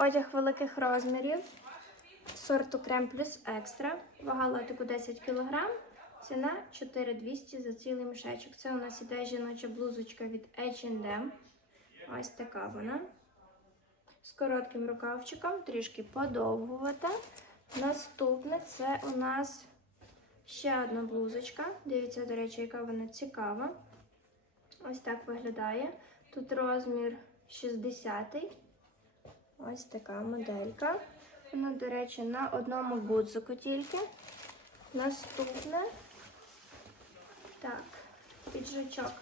Одяг великих розмірів. Сорту крем плюс екстра. Вага лотику 10 кг. Ціна 4200 за цілий мішечок. Це у нас іде жіноча блузочка від H&M. Ось така вона. З коротким рукавчиком, трішки подовгувата. Наступне це у нас ще одна блузочка. Дивіться, до речі, яка вона цікава. Ось так виглядає. Тут розмір 60. Ось така моделька. Вона, до речі, на одному гудзику тільки. Наступне. Так, піджачок.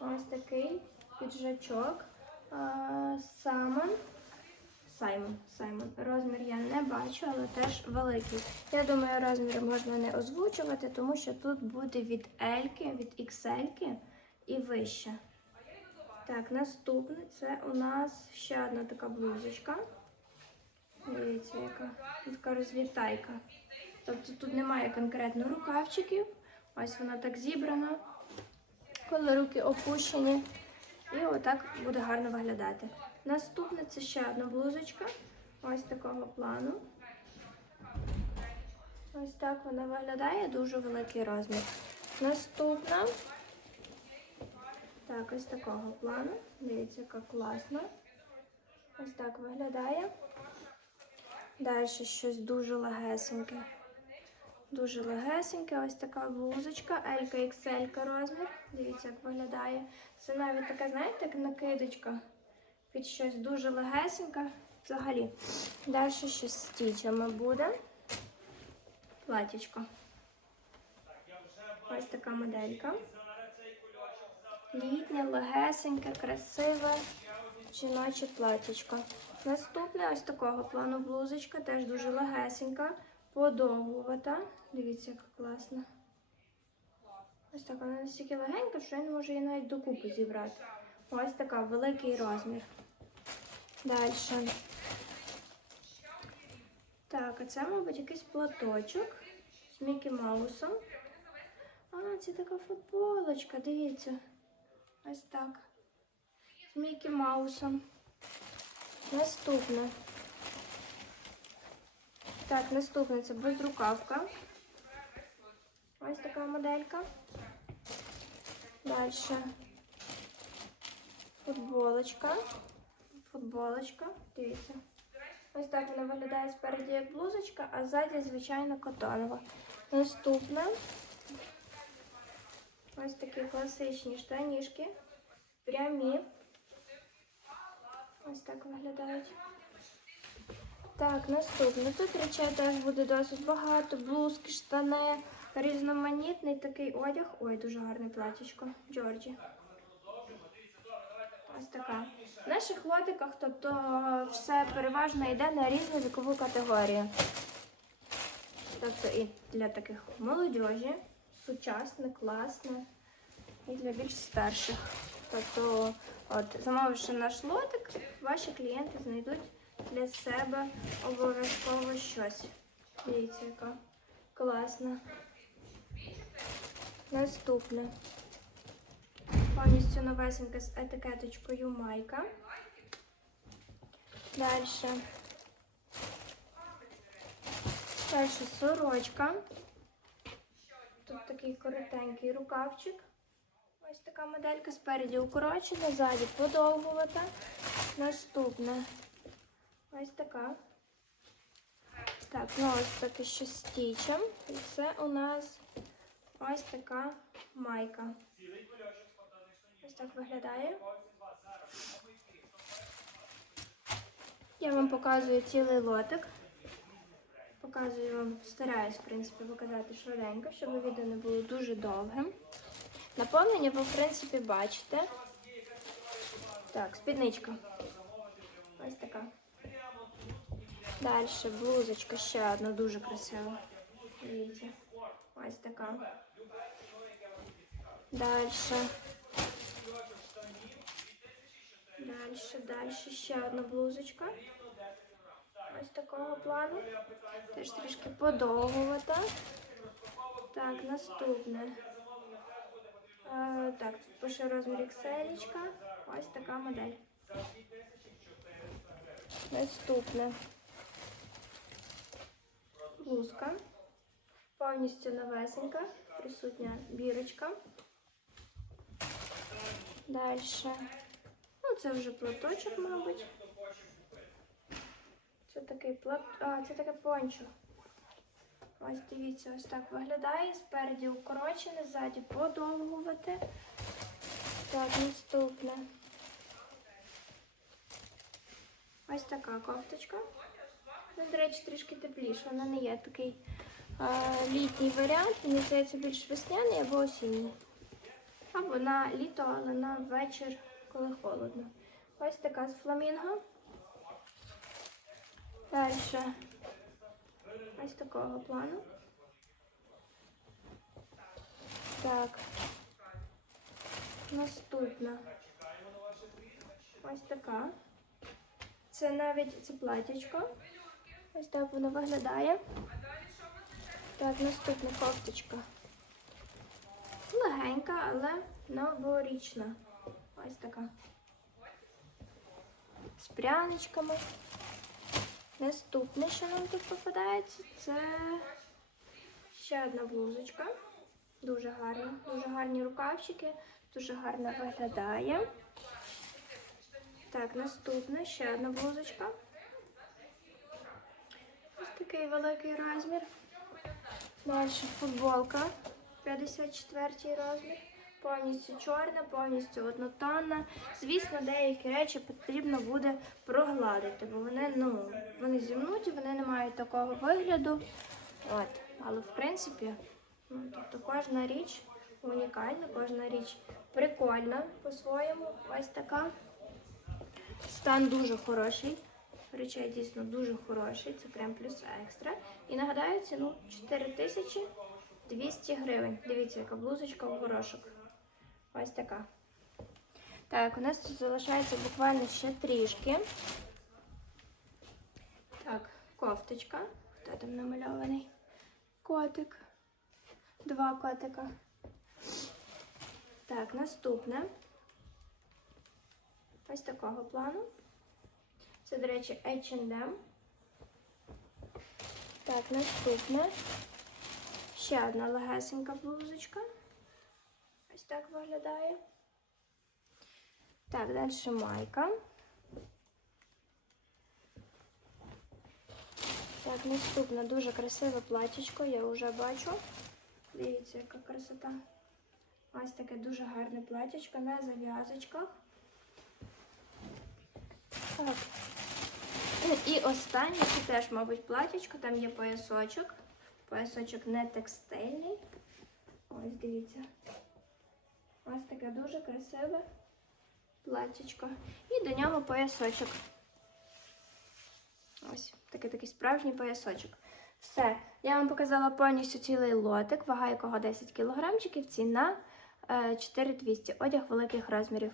Ось такий піджачок. Самон. Саймон. Саймон. Розмір я не бачу, але теж великий. Я думаю, розмір можна не озвучувати, тому що тут буде від L, від XL і вище. Так, наступне це у нас ще одна така блузочка. Дивіться, яка така розвітайка. Тобто тут немає конкретно рукавчиків. Ось вона так зібрана, коли руки опущені. І отак буде гарно виглядати. Наступне це ще одна блузочка. Ось такого плану. Ось так вона виглядає, дуже великий розмір. Наступна. Так, ось такого плану. Дивіться, яка класна. Ось так виглядає. Далі щось дуже легесеньке. Дуже легесеньке, ось така блузочка, L XL розмір. Дивіться, як виглядає. Це навіть така, знаєте, як накидочка під щось дуже легесеньке. Взагалі. Далі щось з стічами буде. Платічко. Ось така моделька. Літнє, легесеньке, красиве жіноче платічко. Наступне ось такого плану блузочка, теж дуже легесенька, подовгувата. Дивіться, яка класна. Ось така вона настільки легенька, що я не можу її навіть докупи зібрати. Ось така великий розмір. Далі. Так, а це, мабуть, якийсь платочок з Мікі Маусом. А, це така футболочка, дивіться. Ось так. З Мікі Маусом. Наступне. Так, наступне це безрукавка. Ось така моделька. Далі. Футболочка. Футболочка. Дивіться. Ось так вона виглядає спереді як блузочка, а ззаді, звичайно, котонова. Наступна. Ось такі класичні штанішки. Прямі. Ось так виглядають. Так, наступне. Тут речей теж буде досить багато. Блузки, штани, різноманітний такий одяг. Ой, дуже гарне платічко. Джорджі. Ось така. В наших лотиках, тобто, все переважно йде на різну вікову категорію. Тобто і для таких молодіжі, сучасне, класне, і для більш старших. Тобто, от, замовивши наш лотик, ваші клієнти знайдуть для себе обов'язково щось. Дивіться, яка класна. Наступне. Повністю новесенька з етикеточкою майка. Далі. Далі сорочка. Тут такий коротенький рукавчик. Ось така моделька спереді укорочена, ззаді подовгувата. Наступна. Ось така. Так, ну ось таке ще з стічем. І це у нас ось така майка. Ось так виглядає. Я вам показую цілий лотик. Показую вам, стараюсь, в принципі, показати швиденько, щоб відео не було дуже довгим. Наповнення ви, в принципі, бачите. Так, спідничка. Ось така. Далі блузочка ще одна дуже красива. Дивіться. Ось така. Далі. Далі, далі ще одна блузочка. Ось такого плану. Теж трішки подовгувата. Так, наступне. Е, так, тут пише розмір XL. Ось така модель. Наступне. Блузка. Повністю новесенька. Присутня бірочка. Далі. Ну, це вже платочок, мабуть. Це такий плат... А, це таке пончо. Ось дивіться, ось так виглядає. Спереді укорочене, ззаді подовгувати. Так, наступне. Ось така кофточка. Ну, до речі, трішки тепліша. Вона не є такий а, літній варіант. Мені здається, більш весняний або осінній. Або на літо, але на вечір, коли холодно. Ось така з фламінго. Далі. Ось такого плану. Так. Наступна. Ось така. Це навіть це платячко. Ось так воно виглядає. Так, наступна кофточка. Легенька, але новорічна. Ось така. З пряничками. Наступне, що нам тут попадається, це ще одна блузочка. Дуже гарна, дуже гарні рукавчики, дуже гарно виглядає. Так, наступне ще одна блузочка. Ось такий великий розмір. Далі футболка 54 розмір. Повністю чорна, повністю однотонна. Звісно, деякі речі потрібно буде прогладити, бо вони, ну, вони зімнуті, вони не мають такого вигляду. От. Але в принципі, ну, тобто кожна річ унікальна, кожна річ прикольна по-своєму. Ось така. Стан дуже хороший. Речей дійсно дуже хороший. Це крем плюс екстра. І нагадаю ціну 4200 гривень. Дивіться, яка блузочка в горошок. Ось така. Так, у нас тут залишається буквально ще трішки. Так, кофточка. Хто там намальований? Котик. Два котика. Так, наступне. Ось такого плану. Це, до речі, H&M. Так, наступне. Ще одна легесенька блузочка. Ось так виглядає. Так, далі майка. Так, наступне дуже красиве платічко, я вже бачу. Дивіться, яка красота. Ось таке дуже гарне платічко на зав'язочках. Так. І останнє, це теж, мабуть, платічко, там є поясочок. Поясочок не текстильний. Ось дивіться. Ось таке дуже красиве платічко. І до нього поясочок. Ось такий такий справжній поясочок. Все, я вам показала повністю цілий лотик, вага якого 10 кілограмчиків, ціна е, 4200, одяг великих розмірів.